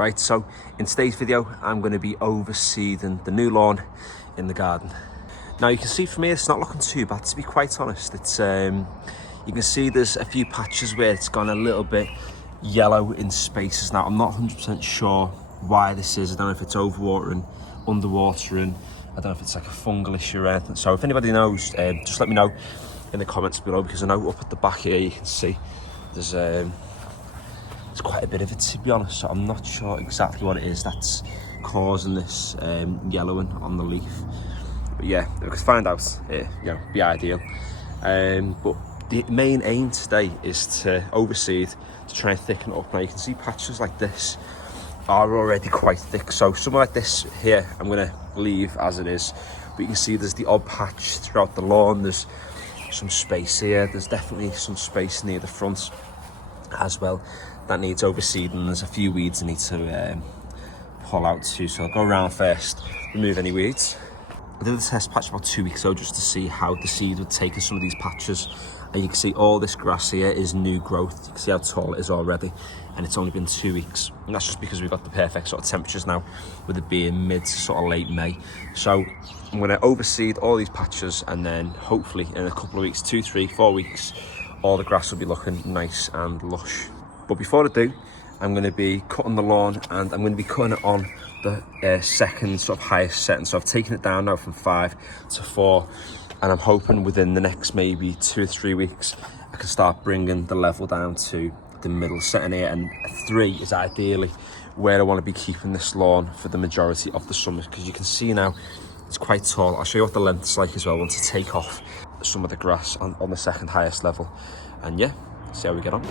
Right, so in today's video, I'm going to be overseeding the new lawn in the garden. Now you can see from here, it's not looking too bad, to be quite honest. It's you can see there's a few patches where it's gone a little bit yellow in spaces. Now I'm not 100% sure why this is. I don't know if it's overwatering, underwatering. I don't know if it's like a fungal issue or anything. So if anybody knows, just let me know in the comments below, because I know up at the back here you can see there's quite a bit of it, to be honest. So I'm not sure exactly what it is that's causing this yellowing on the leaf. But yeah, if we could find out, be ideal. But the main aim today is to overseed, to try and thicken it up. Now you can see patches like this are already quite thick. So somewhere like this here, I'm gonna leave as it is. But you can see there's the odd patch throughout the lawn. There's some space here. There's definitely some space near the front as well that needs overseeding. There's a few weeds I need to pull out too. So I'll go around first, remove any weeds. I did a test patch about 2 weeks ago just to see how the seed would take in some of these patches. And you can see all this grass here is new growth. You can see how tall it is already, and it's only been 2 weeks. And that's just because we've got the perfect sort of temperatures now, with it being mid to sort of late May. So I'm gonna overseed all these patches, and then hopefully in a couple of weeks, 2, 3, 4 weeks, all the grass will be looking nice and lush. But before I do, I'm going to be cutting the lawn, and I'm going to be cutting it on the second sort of highest setting. So I've taken it down now from 5 to 4, and I'm hoping within the next maybe 2 or 3 weeks I can start bringing the level down to the middle setting here, and 3 is ideally where I want to be keeping this lawn for the majority of the summer, because you can see now it's quite tall. I'll show you what the length's like as well once I take off some of the grass on the second highest level. And yeah, see how we get on.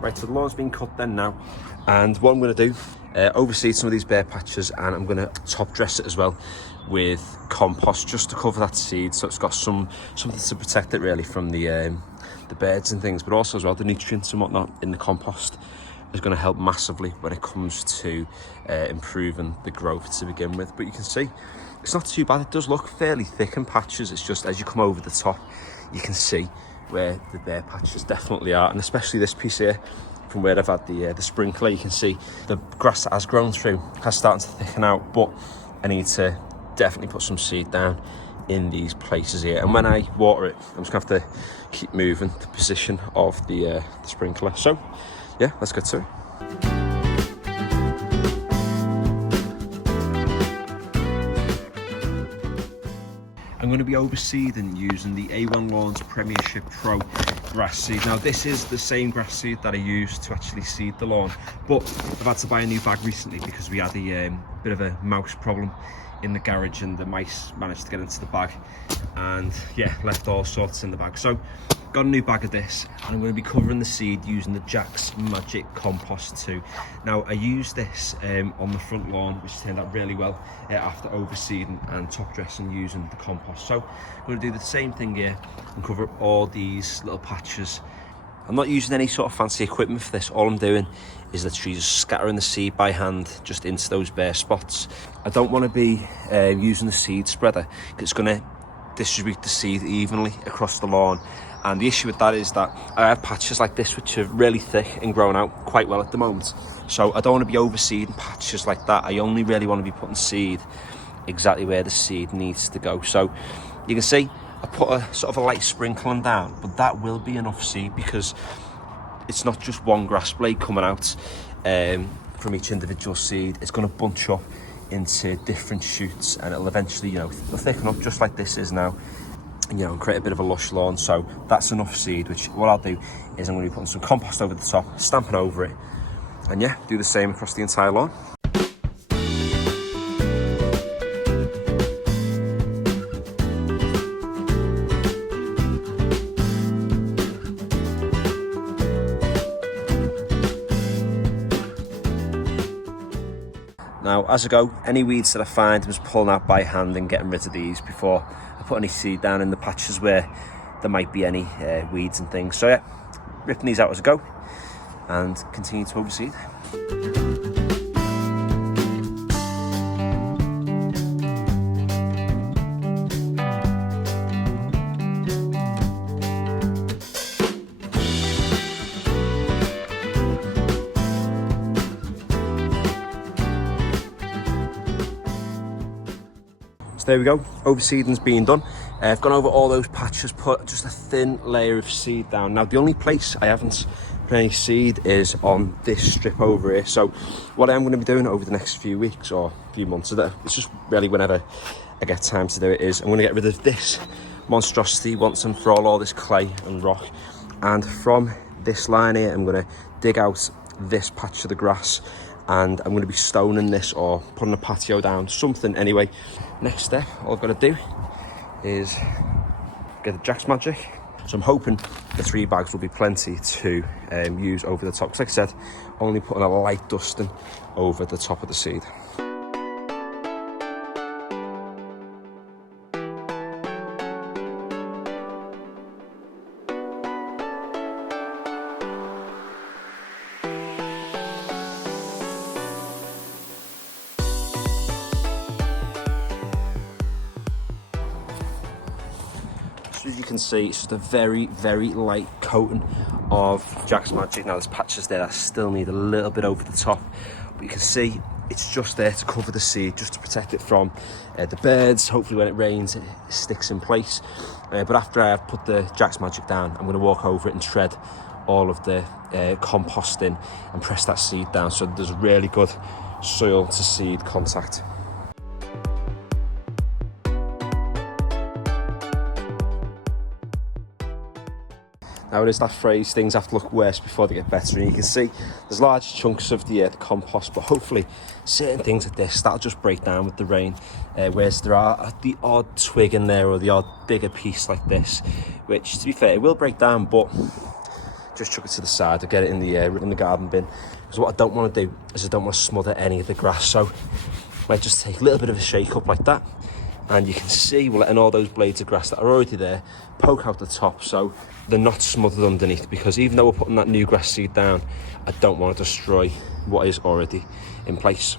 Right, so the lawn's been cut then now, and what I'm going to do, overseed some of these bare patches, and I'm going to top dress it as well with compost just to cover that seed, so it's got something to protect it really from the birds and things, but also as well the nutrients and whatnot in the compost is going to help massively when it comes to improving the growth to begin with. But you can see it's not too bad. It does look fairly thick in patches. It's just as you come over the top, you can see where the bare patches definitely are, and especially this piece here from where I've had the sprinkler. You can see the grass that has grown through has started to thicken out, but I need to definitely put some seed down in these places here, and when I water it I'm just gonna have to keep moving the position of the sprinkler. So yeah, let's get to it. I'm going to be overseeding using the A1 Lawns Premiership Pro grass seed. Now this is the same grass seed that I used to actually seed the lawn, but I've had to buy a new bag recently because we had a bit of a mouse problem in the garage, and the mice managed to get into the bag and yeah, left all sorts in the bag. So got a new bag of this, and I'm going to be covering the seed using the Jack's Magic Compost 2. Now I used this on the front lawn, which turned out really well after overseeding and top dressing using the compost. So I'm going to do the same thing here and cover all these little patches. I'm not using any sort of fancy equipment for this. All I'm doing is literally just scattering the seed by hand just into those bare spots. I don't want to be using the seed spreader because it's going to distribute the seed evenly across the lawn. And the issue with that is that I have patches like this which are really thick and grown out quite well at the moment. So I don't want to be overseeding patches like that. I only really want to be putting seed exactly where the seed needs to go. So you can see I put a sort of a light sprinkling down, but that will be enough seed because it's not just one grass blade coming out from each individual seed. It's going to bunch up into different shoots, and it'll eventually, it'll thicken up just like this is now, and create a bit of a lush lawn. So that's enough seed, which what I'll do is I'm going to be putting some compost over the top, stamping over it, and yeah, do the same across the entire lawn. Now, as I go, any weeds that I find, I'm just pulling out by hand and getting rid of these before I put any seed down in the patches where there might be any weeds and things. So yeah, ripping these out as I go and continue to overseed. There we go, overseeding's being done. I've gone over all those patches, put just a thin layer of seed down. Now the only place I haven't put any seed is on this strip over here. So what I am going to be doing over the next few weeks or few months, it's just really whenever I get time to do it, is I'm going to get rid of this monstrosity once and for all this clay and rock. And from this line here, I'm going to dig out this patch of the grass, and I'm going to be stoning this or putting a patio down, something anyway. Next step, all I've got to do is get the Jack's Magic. So I'm hoping the 3 bags will be plenty to use over the top. Because like I said, only putting a light dusting over the top of the seed. As you can see, it's just a very, very light coating of Jack's Magic. Now there's patches there that still need a little bit over the top, but you can see it's just there to cover the seed, just to protect it from the birds. Hopefully when it rains it sticks in place. But after I have put the Jack's Magic down, I'm going to walk over it and shred all of the compost in and press that seed down, so there's really good soil to seed contact. Now it is that phrase, things have to look worse before they get better, and you can see there's large chunks of the compost, but hopefully certain things like this, that'll just break down with the rain, whereas there are the odd twig in there or the odd bigger piece like this, which to be fair, it will break down, but just chuck it to the side or get it in the garden bin, because what I don't want to do is I don't want to smother any of the grass. So I might just take a little bit of a shake up like that, and you can see we're letting all those blades of grass that are already there poke out the top, so they're not smothered underneath, because even though we're putting that new grass seed down, I don't want to destroy what is already in place.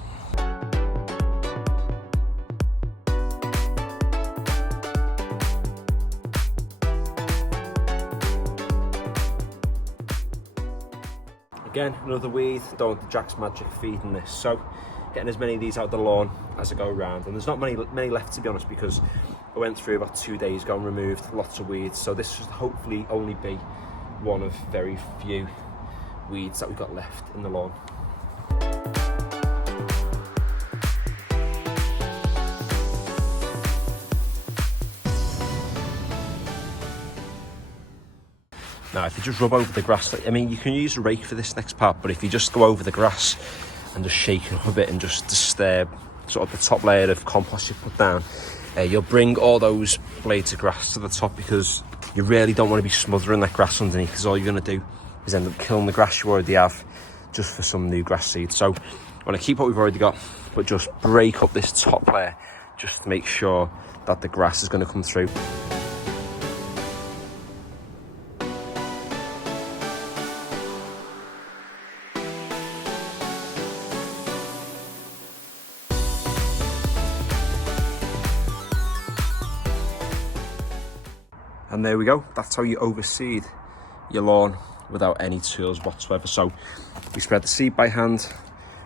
Again, another weed, don't want the Jack's Magic feeding this, so getting as many of these out of the lawn as I go around. And there's not many left, to be honest, because I went through about 2 days ago and removed lots of weeds, so this should hopefully only be one of very few weeds that we've got left in the lawn. Now, if you just rub over the grass, I mean, you can use a rake for this next part, but if you just go over the grass and just shake it up a bit and just disturb sort of the top layer of compost you put down, you'll bring all those blades of grass to the top, because you really don't want to be smothering that grass underneath, because all you're going to do is end up killing the grass you already have just for some new grass seed. So I want to keep what we've already got, but just break up this top layer just to make sure that the grass is going to come through. And there we go, that's how you overseed your lawn without any tools whatsoever. So we spread the seed by hand,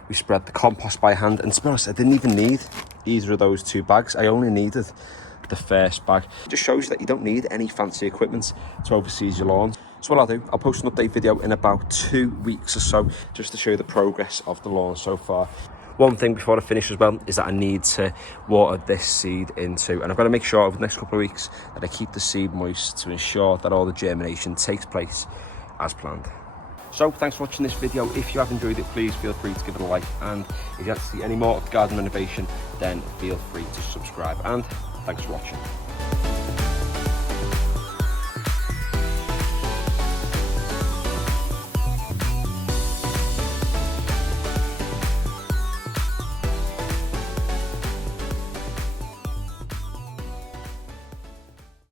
we spread the compost by hand, and to be honest, I didn't even need either of those 2 bags. I only needed the first bag. It just shows you that you don't need any fancy equipment to overseed your lawn. So what I'll do, I'll post an update video in about 2 weeks or so, just to show you the progress of the lawn so far. One thing before I finish as well is that I need to water this seed into, and I've got to make sure over the next couple of weeks that I keep the seed moist to ensure that all the germination takes place as planned. So thanks for watching this video. If you have enjoyed it, please feel free to give it a like, and if you'd like to see any more of garden renovation, then feel free to subscribe, and thanks for watching.